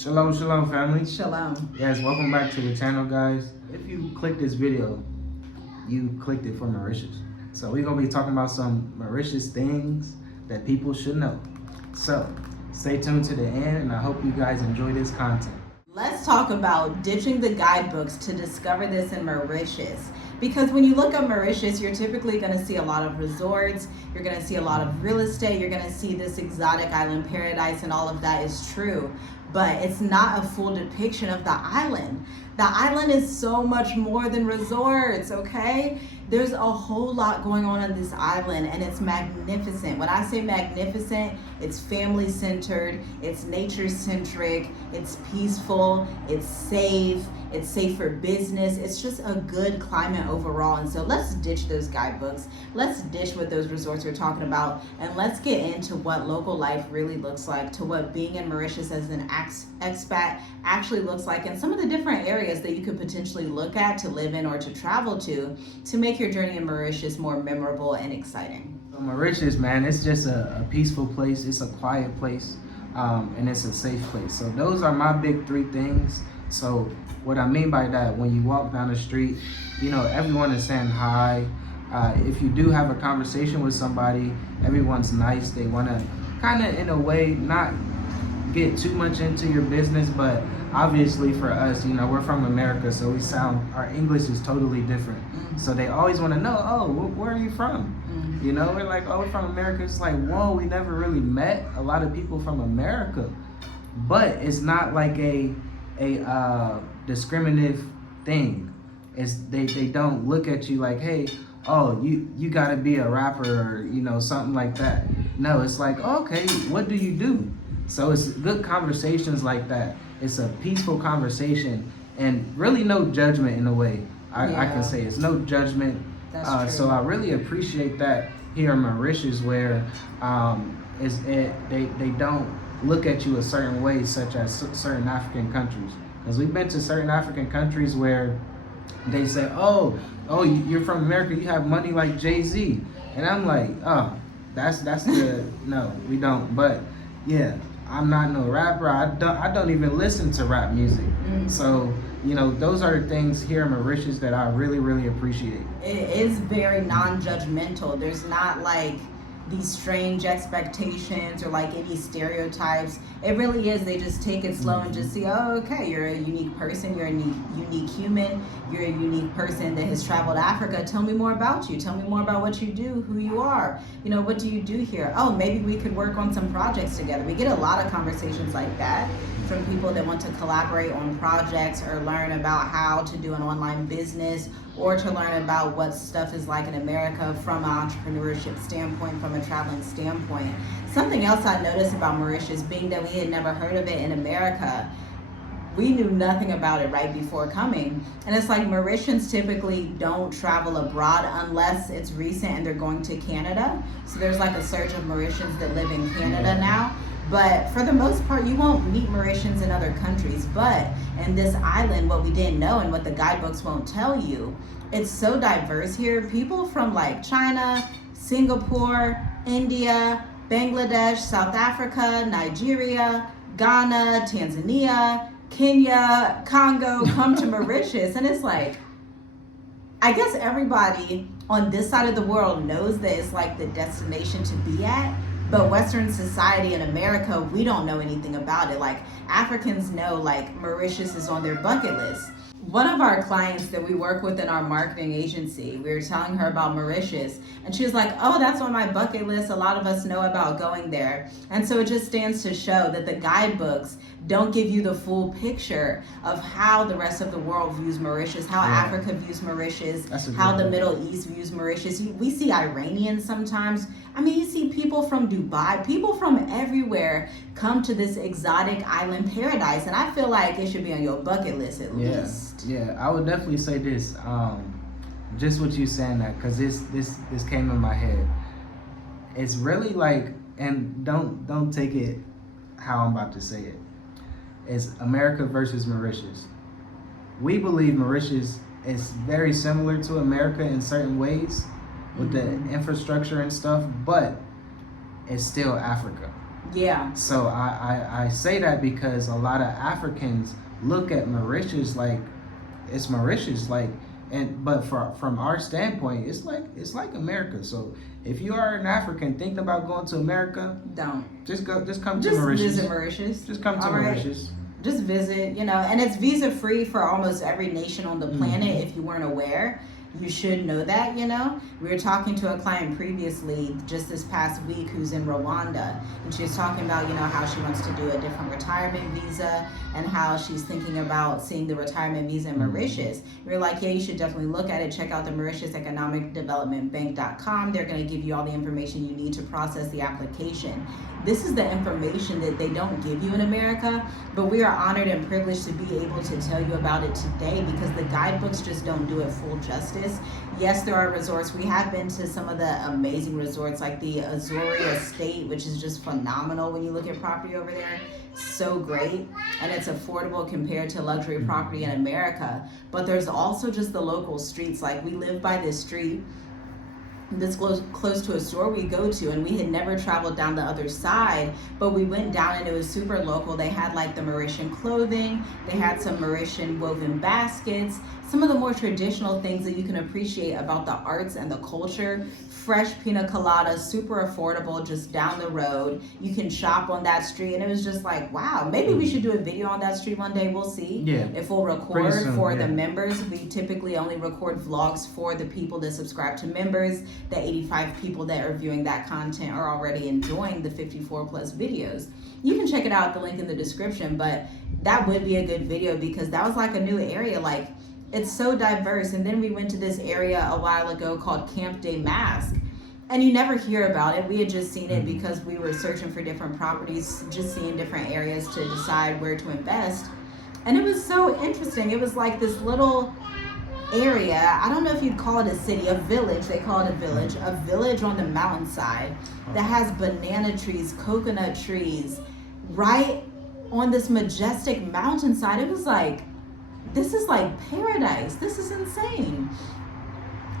Shalom, shalom, family. Shalom. Yes, welcome back to the channel, guys. If you clicked this video, you clicked it for Mauritius. So we're gonna be talking about some Mauritius things that people should know. So stay tuned to the end, and I hope you guys enjoy this content. Let's talk about ditching the guidebooks to discover this in Mauritius. Because when you look at Mauritius, you're typically going to see a lot of resorts, you're going to see a lot of real estate, you're going to see this exotic island paradise, and all of that is true. But it's not a full depiction of the island. The island is so much more than resorts, okay? There's a whole lot going on this island, and it's magnificent. When I say magnificent, it's family-centered, it's nature-centric, it's peaceful, it's safe for business. It's just a good climate overall. And so let's ditch those guidebooks. Let's ditch what those resorts are talking about, and let's get into what local life really looks like, to what being in Mauritius as an expat actually looks like, and some of the different areas that you could potentially look at to live in or to travel to make your journey in Mauritius more memorable and exciting. So Mauritius, man, it's just a peaceful place. It's a quiet place, and it's a safe place. So those are my big three things. So what I mean by that, when you walk down the street, you know, everyone is saying hi. If you do have a conversation with somebody, everyone's nice. They want to kind of, in a way, not get too much into your business, but obviously for us, you know, we're from America, so our English is totally different. So they always want to know, oh, where are you from? You know, we're like, oh, we're from America. It's like, whoa, we never really met a lot of people from America. But it's not like a discriminative thing. It's they don't look at you like, hey, oh, you gotta be a rapper, or, you know, something like that. No, it's like, okay, what do you do? So it's good conversations like that. It's a peaceful conversation, and really no judgment in a way. I can say it's no judgment. That's true. So I really appreciate that here in Mauritius, where they don't look at you a certain way, such as certain African countries. Because we've been to certain African countries where they say, oh, you're from America, you have money like Jay-Z. And I'm like, oh, that's the, no, we don't. But yeah, I'm not no rapper. I don't even listen to rap music. So, you know, those are the things here in Mauritius that I really, really appreciate. It is very non-judgmental. There's not like these strange expectations or like any stereotypes. It really is, they just take it slow and just see, oh, okay, you're a unique person, you're a unique human, you're a unique person that has traveled to Africa. Tell me more about you. Tell me more about what you do, who you are. You know, what do you do here? Oh, maybe we could work on some projects together. We get a lot of conversations like that from people that want to collaborate on projects or learn about how to do an online business, or to learn about what stuff is like in America from an entrepreneurship standpoint, from a traveling standpoint. Something else I noticed about Mauritius, being that we had never heard of it in America, we knew nothing about it right before coming. And it's like Mauritians typically don't travel abroad unless it's recent and they're going to Canada. So there's like a surge of Mauritians that live in Canada now. But for the most part, you won't meet Mauritians in other countries. But in this island, what we didn't know and what the guidebooks won't tell you, it's so diverse here. People from like China, Singapore, India, Bangladesh, South Africa, Nigeria, Ghana, Tanzania, Kenya, Congo come to Mauritius. And it's like, I guess everybody on this side of the world knows that it's like the destination to be at. But Western society in America, we don't know anything about it. Like, Africans know, like, Mauritius is on their bucket list. One of our clients that we work with in our marketing agency, we were telling her about Mauritius, and she was like, oh, that's on my bucket list. A lot of us know about going there. And so it just stands to show that the guidebooks don't give you the full picture of how the rest of the world views Mauritius, how Africa views Mauritius, how the Middle East views Mauritius. We see Iranians sometimes. I mean, you see people from Dubai, people from everywhere come to this exotic island paradise, and I feel like it should be on your bucket list at least. Yeah, I would definitely say this. Just what you saying that, because this came in my head. It's really like, and don't take it how I'm about to say it. It's America versus Mauritius. We believe Mauritius is very similar to America in certain ways with the infrastructure and stuff, but it's still Africa. Yeah. So I say that because a lot of Africans look at Mauritius like it's Mauritius, like, and but from our standpoint, it's like America. So if you are an African thinking about going to America, Don't. just come to Just Mauritius. visit Mauritius. Just come to All right. Mauritius. Just visit, and it's visa free for almost every nation on the planet. If you weren't aware, you should know that. We were talking to a client previously just this past week who's in Rwanda, and she was talking about how she wants to do a different retirement visa and how she's thinking about seeing the retirement visa in Mauritius. We were like, yeah, you should definitely look at it. Check out the Mauritius Economic Development Bank.com. They're going to give you all the information you need to process the application. This is the information that they don't give you in America, but we are honored and privileged to be able to tell you about it today because the guidebooks just don't do it full justice. Yes, there are resorts. We have been to some of the amazing resorts like the Azuri Estate, which is just phenomenal when you look at property over there. So great, and it's affordable compared to luxury property in America. But there's also just the local streets. Like, we live by this street this close to a store we go to, and we had never traveled down the other side, but we went down and it was super local. They had like the Mauritian clothing, they had some Mauritian woven baskets, some of the more traditional things that you can appreciate about the arts and the culture. Fresh pina colada, super affordable, just down the road. You can shop on that street, and it was just like, wow, maybe we should do a video on that street one day. We'll see if we'll record for the members. We typically only record vlogs for the people that subscribe to members. The 85 people that are viewing that content are already enjoying the 54 plus videos. You can check it out, the link in the description, but that would be a good video because that was like a new area. Like, it's so diverse. And then we went to this area a while ago called Camp de Masque, and you never hear about it. We had just seen it because we were searching for different properties, just seeing different areas to decide where to invest. And it was so interesting. It was like this little area, I don't know if you'd call it a city, a village, they call it a village on the mountainside that has banana trees, coconut trees, right on this majestic mountainside. It was like, this is like paradise. This is insane.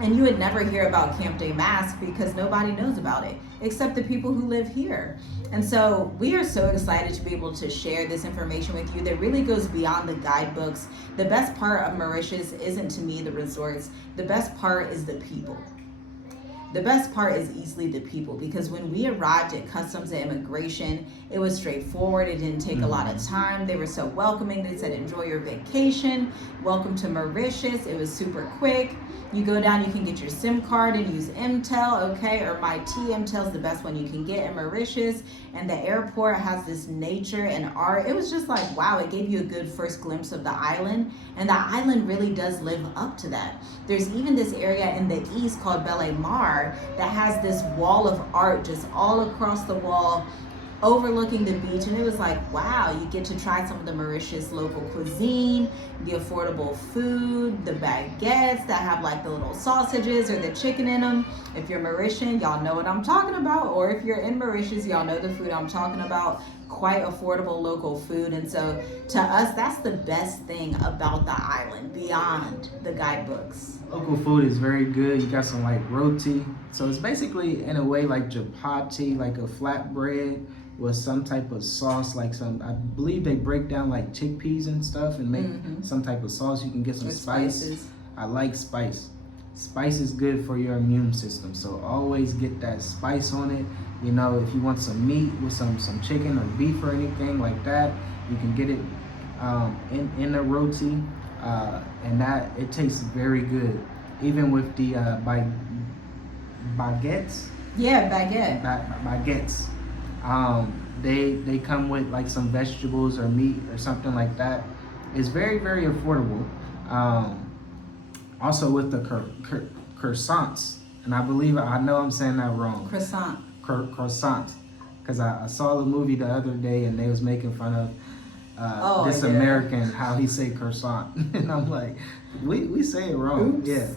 And you would never hear about Camp de Masque because nobody knows about it except the people who live here. And so we are so excited to be able to share this information with you that really goes beyond the guidebooks. The best part of Mauritius isn't, to me, the resorts. The best part is the people. The best part is easily the people, because when we arrived at customs and immigration, it was straightforward. It didn't take a lot of time. They were so welcoming. They said, enjoy your vacation. Welcome to Mauritius. It was super quick. You go down, you can get your SIM card and use MTEL, okay, or My T. MTEL is the best one you can get in Mauritius. And the airport has this nature and art. It was just like, wow, it gave you a good first glimpse of the island. And the island really does live up to that. There's even this area in the east called Belle Mar that has this wall of art just all across the wall, overlooking the beach. And it was like, wow, you get to try some of the Mauritius local cuisine, the affordable food, the baguettes that have like the little sausages or the chicken in them. If you're Mauritian, y'all know what I'm talking about, or if you're in Mauritius, y'all know the food I'm talking about. Quite affordable local food. And so to us, that's the best thing about the island beyond the guidebooks. Local food is very good. You got some like roti, so it's basically in a way like chapati, like a flatbread with some type of sauce, like some, I believe they break down like chickpeas and stuff and make some type of sauce. You can get some spices. I like spice. Spice is good for your immune system, so always get that spice on it. You know, if you want some meat with some chicken or beef or anything like that, you can get it in the roti, and that it tastes very good. Even with the baguettes. Yeah, baguette. Baguettes. They come with like some vegetables or meat or something like that. It's very, very affordable. Also with the croissants, and I know I'm saying that wrong. Croissant, because I saw the movie the other day and they was making fun of this American, how he say croissant, and I'm like, we say it wrong. Oops.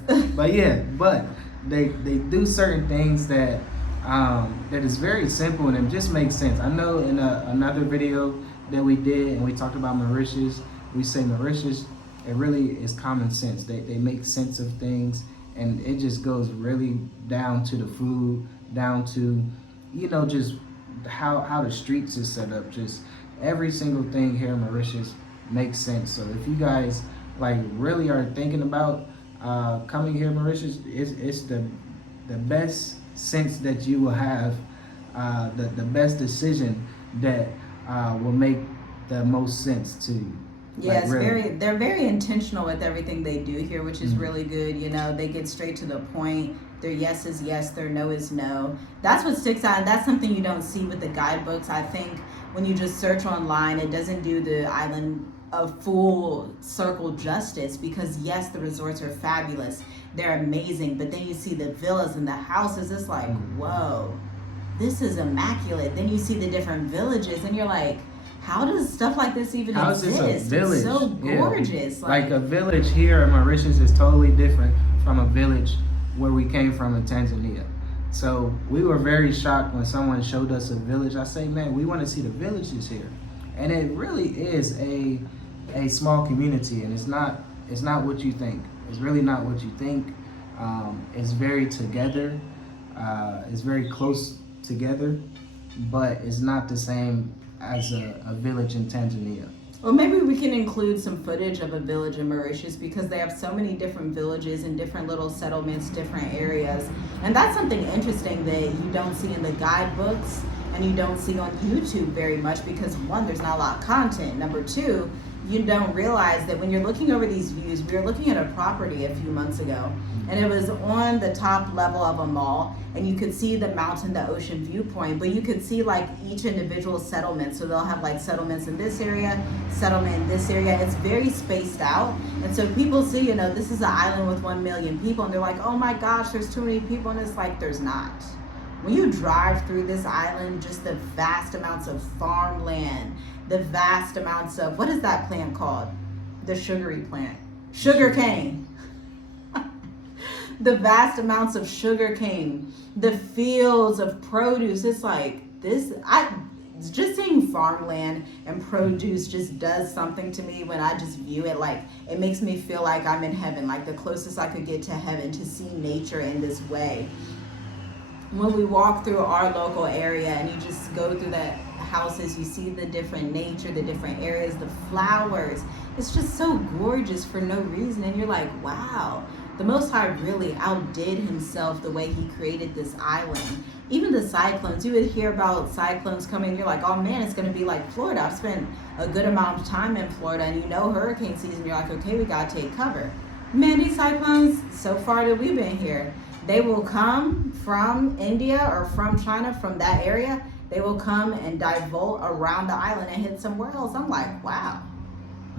but they do certain things that is very simple and it just makes sense. I know in another video that we did and we talked about Mauritius, we say Mauritius, it really is common sense. They make sense of things, and it just goes really down to the food, down to, just how the streets is set up. Just every single thing here in Mauritius makes sense. So if you guys like really are thinking about coming here, Mauritius, it's the best sense that you will have, the best decision that will make the most sense to you. Yeah, Like, it's really. they're very intentional with everything they do here, which is Mhm. really good. You know, they get straight to the point. Their yes is yes, their no is no. That's what sticks out, and that's something you don't see with the guidebooks. I think when you just search online, it doesn't do the island a full circle justice, because yes, the resorts are fabulous. They're amazing, but then you see the villas and the houses, it's like, whoa, this is immaculate. Then you see the different villages and you're like, how does stuff like this even How is exist? this a village? It's so Yeah. gorgeous. Like a village here in Mauritius is totally different from a village where we came from in Tanzania. So we were very shocked when someone showed us a village. I say, man, we want to see the villages here, and it really is a small community, and it's not what you think. It's really not what you think. It's very together. It's very close together, but it's not the same as a village in Tanzania. Well, maybe we can include some footage of a village in Mauritius, because they have so many different villages and different little settlements, different areas. And that's something interesting that you don't see in the guidebooks and you don't see on YouTube very much, because one, there's not a lot of content. Number two, you don't realize that when you're looking over these views, we were looking at a property a few months ago, and it was on the top level of a mall, and you could see the mountain, the ocean viewpoint, but you could see like each individual settlement. So they'll have like settlements in this area, settlement in this area. It's very spaced out. And so people see, you know, this is an island with 1 million people, and they're like, oh my gosh, there's too many people. And it's like, there's not. When you drive through this island, just the vast amounts of farmland, the vast amounts of, what is that plant called? The sugary plant. Sugar cane. The vast amounts of sugar cane, the fields of produce. It's like this, just seeing farmland and produce just does something to me when I just view it. Like, it makes me feel like I'm in heaven, like the closest I could get to heaven, to see nature in this way. When we walk through our local area and you just go through the houses, you see the different nature, the different areas, the flowers. It's just so gorgeous for no reason. And you're like, wow, the Most High really outdid himself the way he created this island. Even the cyclones, you would hear about cyclones coming, you're like, oh man, it's going to be like Florida. I've spent a good amount of time in Florida, and you know hurricane season, you're like, okay, we got to take cover. Man, these cyclones, so far that we've been here, they will come from India or from China, from that area. They will come and divulge around the island and hit somewhere else. I'm like, wow,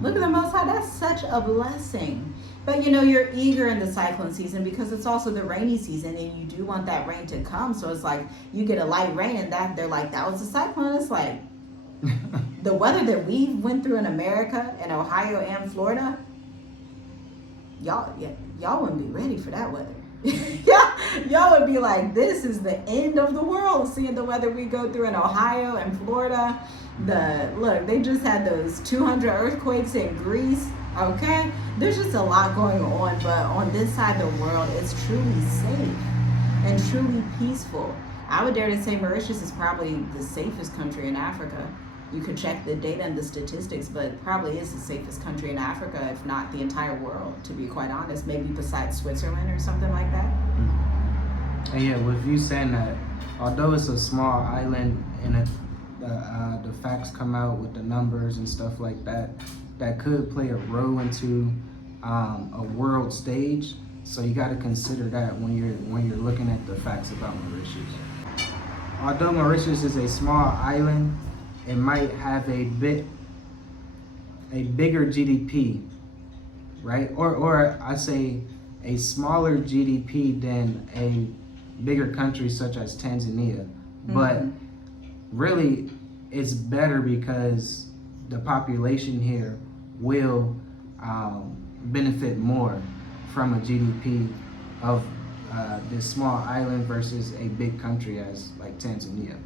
look at the Most High. That's such a blessing. But you know, you're eager in the cyclone season because it's also the rainy season, and you do want that rain to come. So it's like you get a light rain, and that they're like, that was a cyclone. It's like the weather that we went through in America, in Ohio and Florida. Y'all wouldn't be ready for that weather. Y'all would be like, this is the end of the world, seeing the weather we go through in Ohio and Florida. Look, they just had those 200 earthquakes in Greece. Okay, there's just a lot going on, but on this side of the world, it's truly safe and truly peaceful. I would dare to say Mauritius is probably the safest country in Africa. You could check the data and the statistics, but it probably is the safest country in Africa, if not the entire world, to be quite honest, maybe besides Switzerland or something like that. And yeah, with you saying that, although it's a small island and the facts come out with the numbers and stuff like that, that could play a role into a world stage. So you got to consider that when you're looking at the facts about Mauritius. Although Mauritius is a small island, it might have a bigger GDP, right? Or I say a smaller GDP than a bigger country such as Tanzania. Mm-hmm. But really, it's better because the population here will benefit more from a GDP of this small island versus a big country as like Tanzania.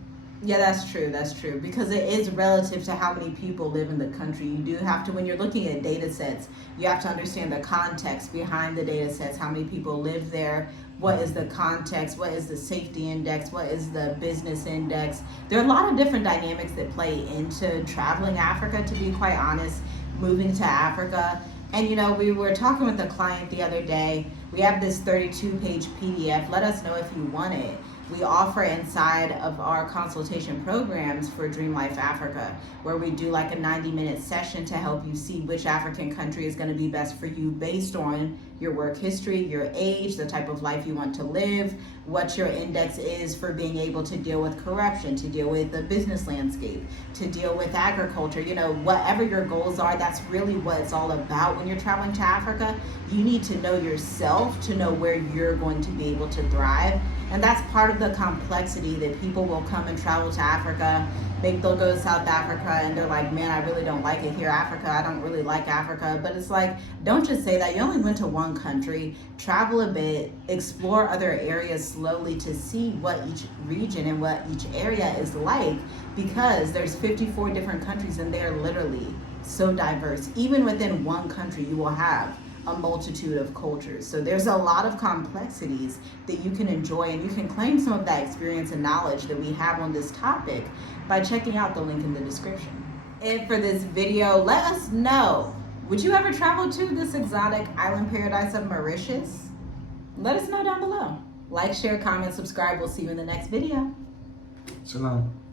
Yeah, that's true. Because it is relative to how many people live in the country. You do have to, when you're looking at data sets, you have to understand the context behind the data sets, how many people live there, what is the context, what is the safety index, what is the business index. There are a lot of different dynamics that play into traveling Africa, to be quite honest, moving to Africa. And we were talking with a client the other day. We have this 32-page PDF. Let us know if you want it. We offer inside of our consultation programs for Dream Life Africa, where we do like a 90-minute session to help you see which African country is going to be best for you based on your work history, your age, the type of life you want to live, what your index is for being able to deal with corruption, to deal with the business landscape, to deal with agriculture. Whatever your goals are, that's really what it's all about when you're traveling to Africa. You need to know yourself to know where you're going to be able to thrive. And that's part of the complexity that people will come and travel to Africa. They'll go to South Africa and they're like, man, I really don't like it here, Africa. I don't really like Africa. But it's like, don't just say that. You only went to one country. Travel a bit, explore other areas slowly to see what each region and what each area is like, because there's 54 different countries and they're literally so diverse. Even within one country, you will have a multitude of cultures. So there's a lot of complexities that you can enjoy, and you can claim some of that experience and knowledge that we have on this topic by checking out the link in the description. And for this video, let us know, would you ever travel to this exotic island paradise of Mauritius? Let us know down below. Like, share, comment, subscribe. We'll see you in the next video. Shalom.